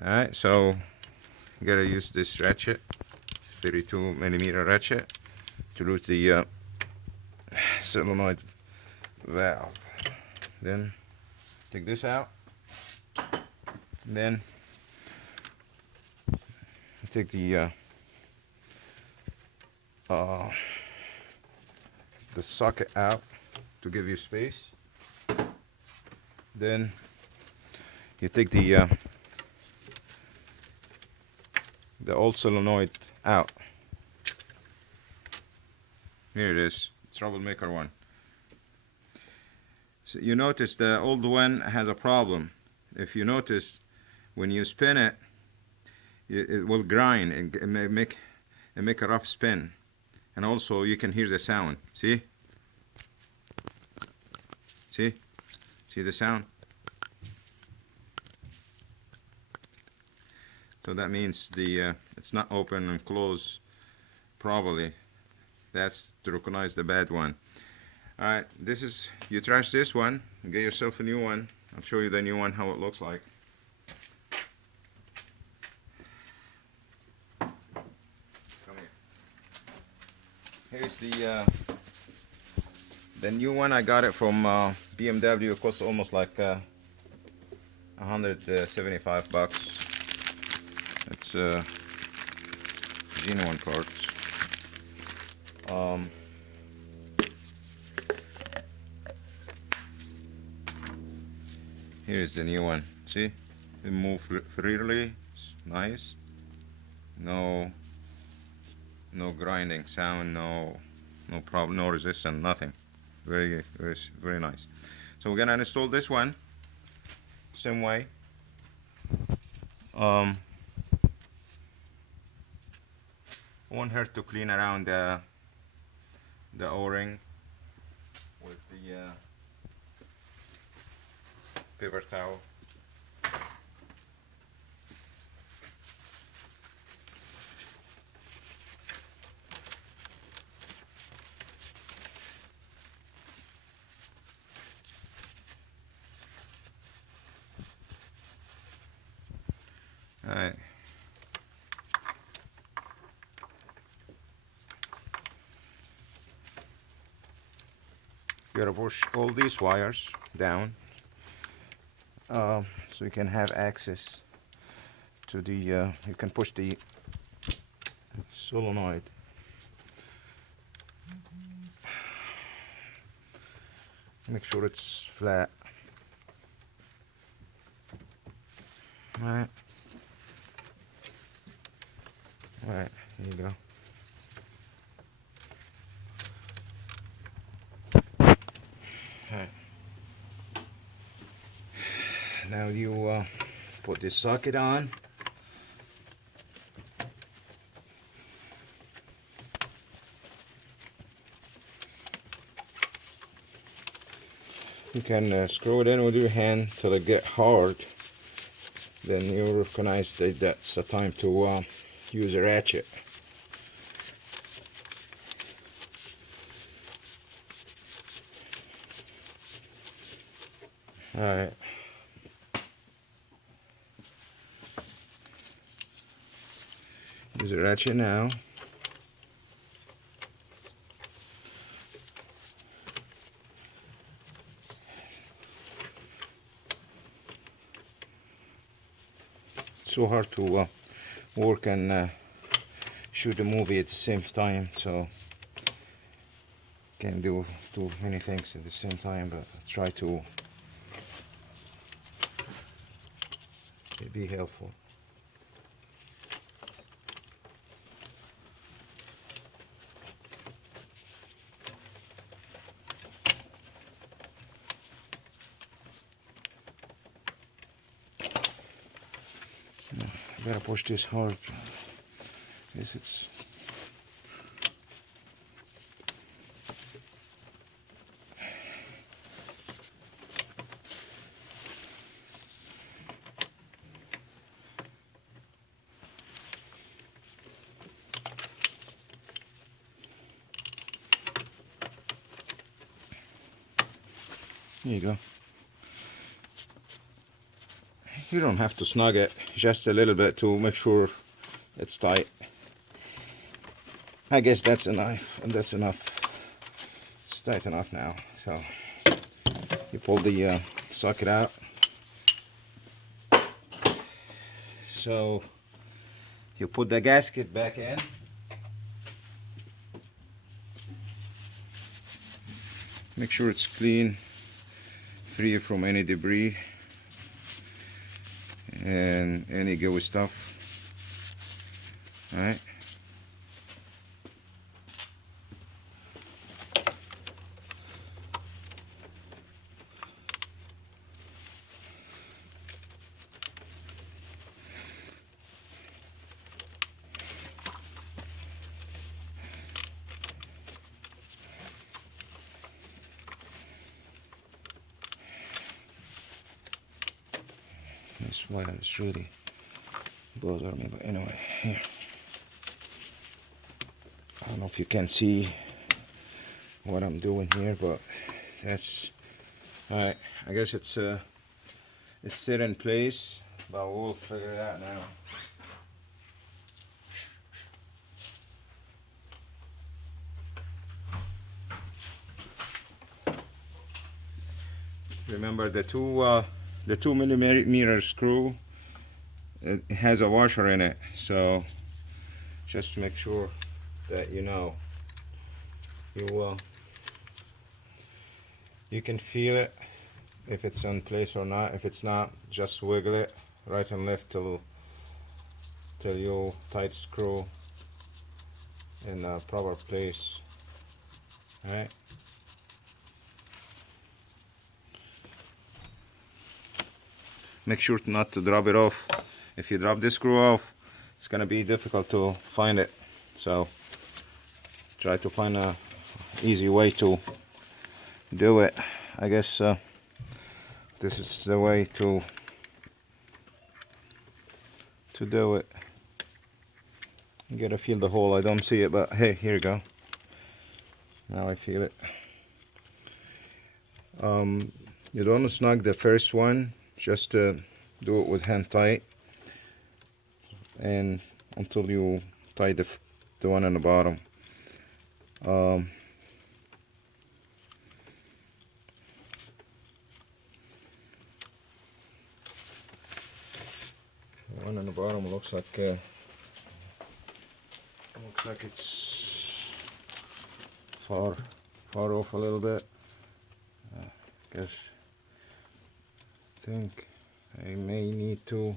Alright, so you gotta use this ratchet, 32mm ratchet, to lose the solenoid valve. Then take this out. Then take uh, the socket out to give you space. Then you take the old solenoid out. Here it is, troublemaker one. So you notice the old one has a problem. If you notice, when you spin it, it will grind and make a rough spin. And also you can hear the sound. See? See? See the sound? So that means it's not open and closed properly. That's to recognize the bad one. Alright, this is, you trash this one, get yourself a new one. I'll show you the new one, how it looks like. Come here. Here's the new one. I got it from BMW. It costs almost like 175 bucks. It's genuine parts. Here's the new one. See, it moves freely. It's nice. No grinding sound. No problem. No resistance. Nothing. Very nice. So we're gonna install this one. Same way. I want her to clean around the O-ring with the paper towel. Alright. You gotta push all these wires down so you can have access to the you can push the solenoid. Make sure it's flat. Alright. Alright, here you go. Alright. Now you put this socket on. You can screw it in with your hand till it get hard. Then you recognize that that's the time to use a ratchet. Alright. Use a ratchet now. So hard to work and shoot a movie at the same time, so can't do many things at the same time, but try to be helpful. I gotta push this hard. Yes, it's there you go. You don't have to snug it, just a little bit to make sure it's tight. I guess that's enough, and that's enough. It's tight enough now. So you pull the socket out. So you put the gasket back in. Make sure it's clean, free from any debris and any gooey stuff. All right. This wire is really bothering me, but anyway, here. I don't know if you can see what I'm doing here, but that's all right. I guess it's set in place, but we'll figure it out now. Remember the 2 millimeter screw, it has a washer in it, so just make sure that you know you can feel it if it's in place or not. If it's not, just wiggle it right and left till you tight screw in the proper place. All right. Make sure not to drop it off. If you drop this screw off, it's gonna be difficult to find it. So try to find a easy way to do it. I guess this is the way to do it. You gotta feel the hole. I don't see it, but hey, here you go. Now I feel it. You don't snug the first one. Just do it with hand tight, and until you tie the one on the bottom. One on the bottom looks like it's far off a little bit. Guess. Think I may need to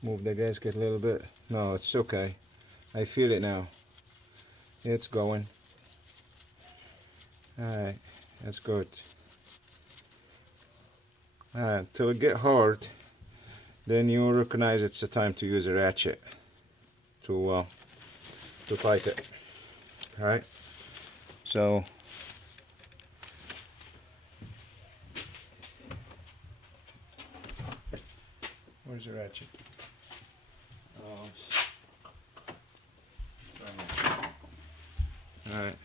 move the gasket a little bit. No, it's okay. I feel it now. It's going. Alright, that's good. Alright, till it get hard, then you recognize it's the time to use a ratchet to tighten it. Alright, so where's the ratchet? Alright.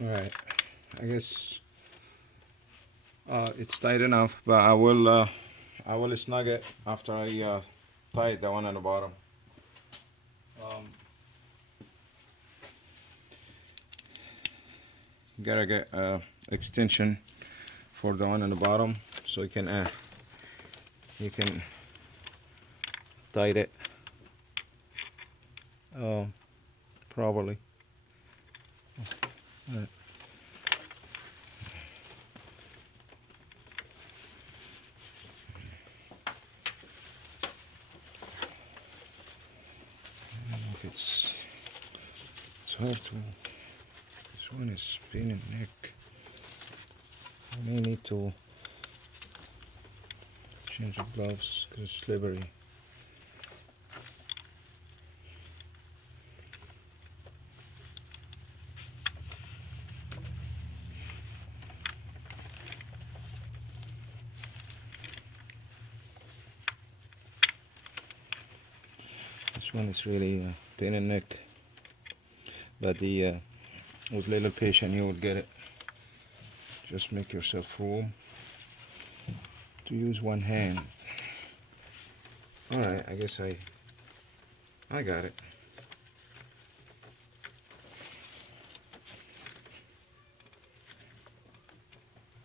Alright, I guess it's tight enough, but I will snug it after I tie the one on the bottom. Gotta get extension for the one on the bottom so you can tie it probably. If it's hard to. This one is spinning neck. I may need to change the gloves because it's slippery. This one is really pain in the neck, but with little patience you will get it. Just make yourself room to use one hand. All right, I guess I got it.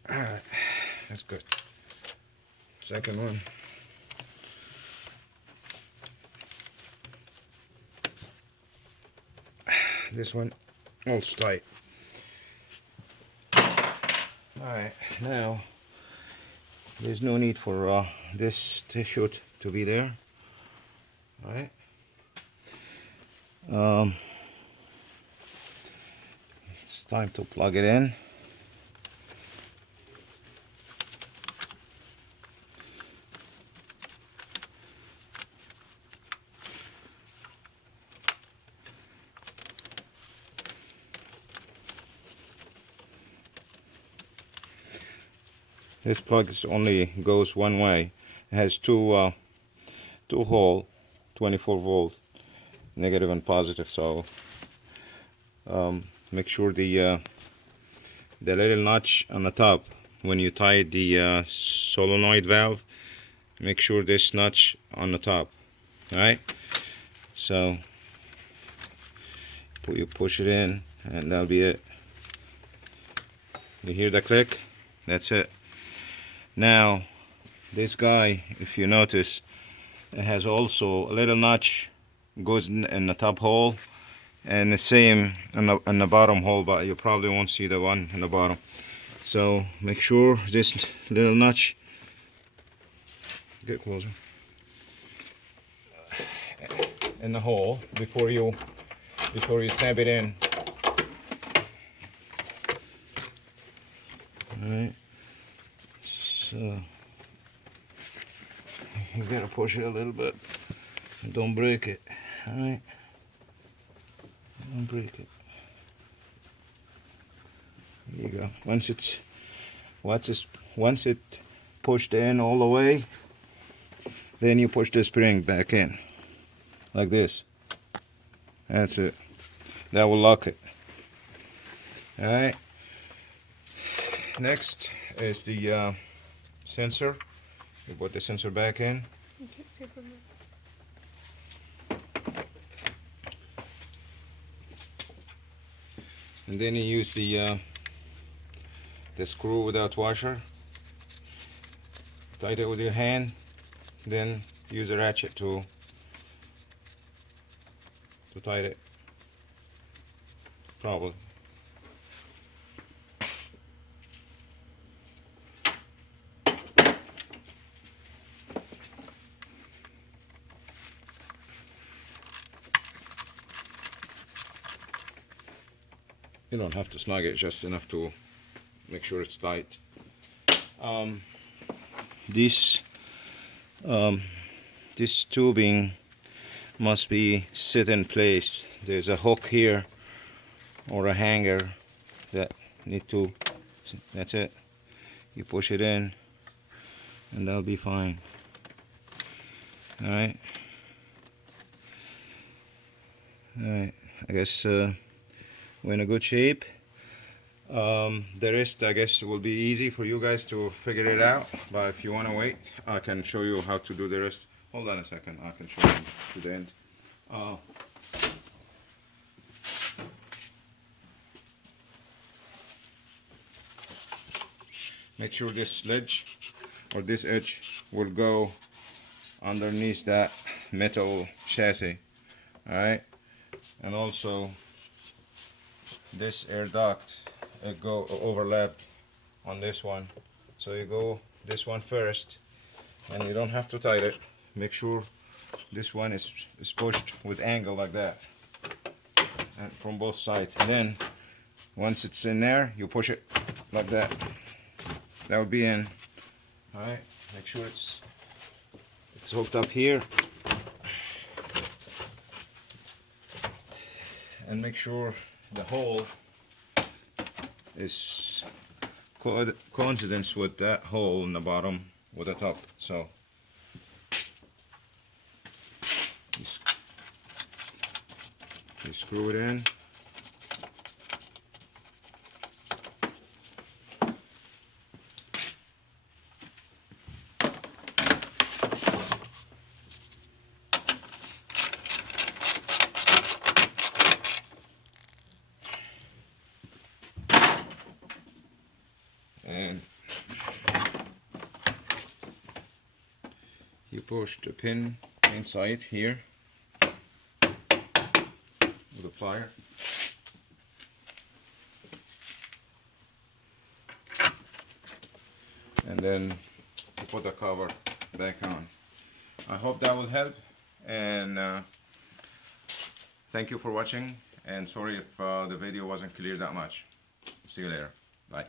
All right, that's good. Second one. This one holds tight. Alright, now there's no need for this tissue to be there. Alright. It's time to plug it in. This plug only goes one way. It has two hole, 24 volt, negative and positive. So make sure the little notch on the top when you tie the solenoid valve. Make sure this notch on the top. All right. So you push it in, and that'll be it. You hear the click? That's it. Now, this guy, if you notice, it has also a little notch goes in the top hole, and the same in the bottom hole, but you probably won't see the one in the bottom. So make sure this little notch, get closer, in the hole before you snap it in. All right. So you gotta push it a little bit and don't break it. All right, don't break it. There you go. Once it pushed in all the way, then you push the spring back in like this. That's it. That will lock it. All right. Next is the sensor. You put the sensor back in. And then you use the screw without washer. Tight it with your hand. Then use a ratchet to tighten it. Probably. You don't have to snug it, just enough to make sure it's tight. This tubing must be sit in place. There's a hook here or a hanger that need to, that's it. You push it in and that'll be fine. Alright. Alright, I guess we're in a good shape. The rest, I guess, will be easy for you guys to figure it out, but if you want to wait, I can show you how to do the rest. Hold on a second, I can show you to the end. Make sure this ledge or this edge will go underneath that metal chassis. Alright, and also this air duct, it go overlap on this one. So you go this one first, and you don't have to tighten it. Make sure this one is pushed with angle like that, and from both sides. And then once it's in there, you push it like that. That will be in. All right. Make sure it's hooked up here, and make sure the hole is coincidence with that hole in the bottom with the top. So you screw it in. And you push the pin inside here with a plier. And then you put the cover back on. I hope that will help, and thank you for watching, and sorry if the video wasn't clear that much. See you later. Bye.